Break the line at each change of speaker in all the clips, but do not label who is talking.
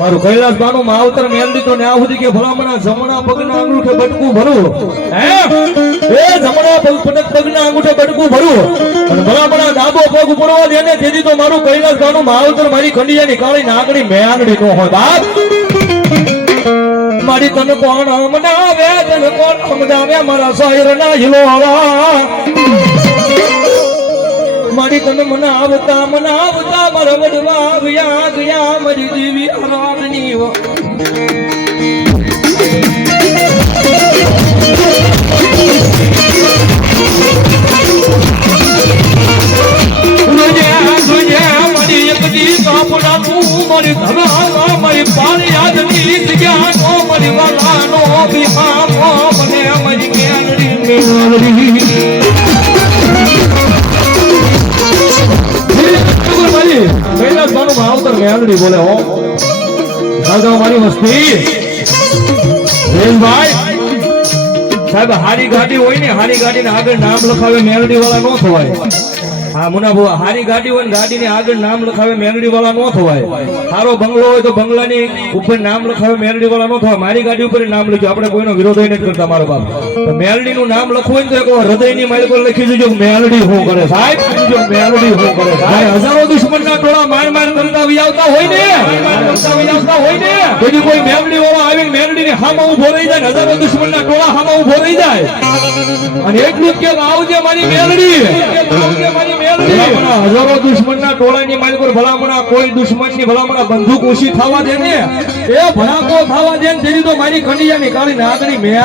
મારું કૈલાસ બાનું માવતર મેલડી તો ન્યા સુધી કે ભલામણા જમણા પગના અંગૂઠે બટકું ભરું. એ જમણા પગ પટક પગના અંગૂઠે બટકું ભરું. અને ભલામણા ડાબો પગ ઉપડવા દે ને તેથી તો મારું કૈલાસ બાનું માવતર મારી ખંડિયાની કાળી નાગણી આંગડી નો હોય. બાપ! મારી તને કોણ મનાવે તને કોણ મનાવે મારા સાયર ના હિલોવા મારી તને મનાવતા મનાવતા મારા વડવા ગયા ગયા મારી દેવી આરાધની મારી તું, મારી પાર યાદની જગ્યાનો, મારી વાલા નો મને માવતર મેલડી બોલે હો. દાદા મારી વસ્તી. રેલભાઈ સાહેબ, હારી ગાડી હોય ને, હારી ગાડી ને આગળ નામ લખાવે મેલડી વાળા નો થવાય. હા, મુના હારી ગાડી હોય ને આગળ નામ લખાવે મેલડી વાળા નો થવાય. સારો બંગલો હોય તો બંગલાની ઉપર નામ લખાવે મેલડી મારી ગાડી ઉપર નામ લખ્યું. આપણે કોઈનો વિરોધ નથી કરતા મારો નું નામ લખવું હોય ને હૃદયની મારી કરે હજારો દુશ્મન ટોળા માર માર કરતા હોય ને. વિયાવતા હોય ને. પછી કોઈ મેલડી વાળો આવીને મેલડી હામાં ઊભો જાય હજારો દુશ્મન ટોળા હામા ઊભો રહી જાય. અને એટલું કે આવજે મારી મેલડી આવજે મારી હજારો દુશ્મન ના ટોળા ની મારી પર ભલામણા કોઈ દુશ્મનની ભલામણા બંદૂક ઓછી થવા દે ને એ ભડાકો થવા દે ને તેની તો મારી ખંડિયા ની કાળી નાગણી મેં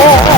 Oh,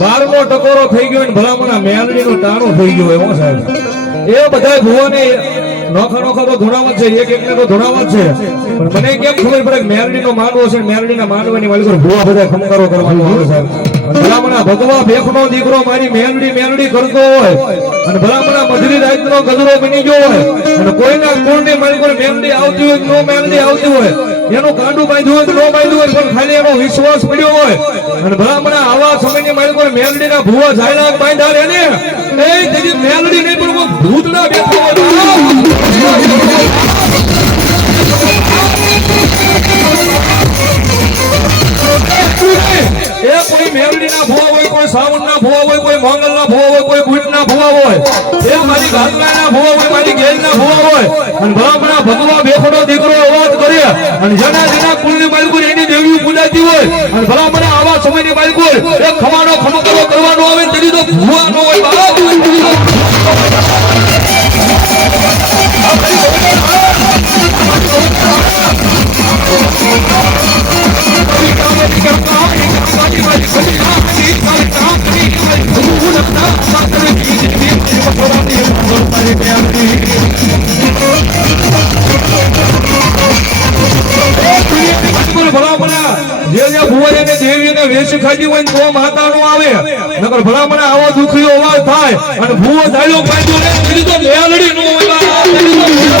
બારમો ટકોરો થઈ ગયો ને ભલામણા મેલડીનું ટાણું થઈ ગયો એવો સાહેબ. એ બધા ભુવાને નોખા નોખા તો ધોણાવત છે, એક એકને તો ધોણાવત છે. પણ મને કેમ ખબર પડે કે મેલડીનો માનવો છે મેલડીના માનવાની મારી ભુવા બધા ખમકારો કરવાનું આવે સાહેબ. ભલામણા ભગવા ભેખનો દીકરો મારી મેલડી મેલડી કરતો હોય અને ભલામણા મધરી રાતનો ગજરો બની ગયો હોય અને કોઈના કોણની મારી પર મેલડી આવતી હોય તો નો મેલડી આવતી હોય? એનું કાંડું બાંધ્યું હોય તો બાંધ્યું હોય, પણ ખાલી એનો વિશ્વાસ પડ્યો હોય. અને ભલામણા આવા સમયની મારી પર મેલડીના ભૂવા ઝાયલા બાંધ્યા રે ને, એ તેની મેલડી નહીં, પણ હું ભૂતડા બેઠો કોઈ મેલડીના ભૂવા હોય, કોઈ સાવણના ભૂવા હોય, કોઈ મોંગલના ભૂવા હોય, કોઈ ગુટના ભૂવા હોય. એ મારી ગામડાના ભૂવા હોય, મારી ગેરના ભૂવા હોય. અને ભલામણા ભગવા બેફડો દીકરો, અવાજ કરે અને જેના જેના કુળની માલિકો એની દેવી પૂજાતી હોય, અને ભલામણા આવા સમયની માલિકો એક ખમાનો ખમકરો કરવાનો આવે તેની તો ભુવા ભેંસી ખાધી હોય તો માતા નું આવે. નકર ભલામણ આવો દુખીઓ અવાજ થાય અને ભૂવો ધાયો પાડ્યો ને બીજું તો મેલડી નું હોય.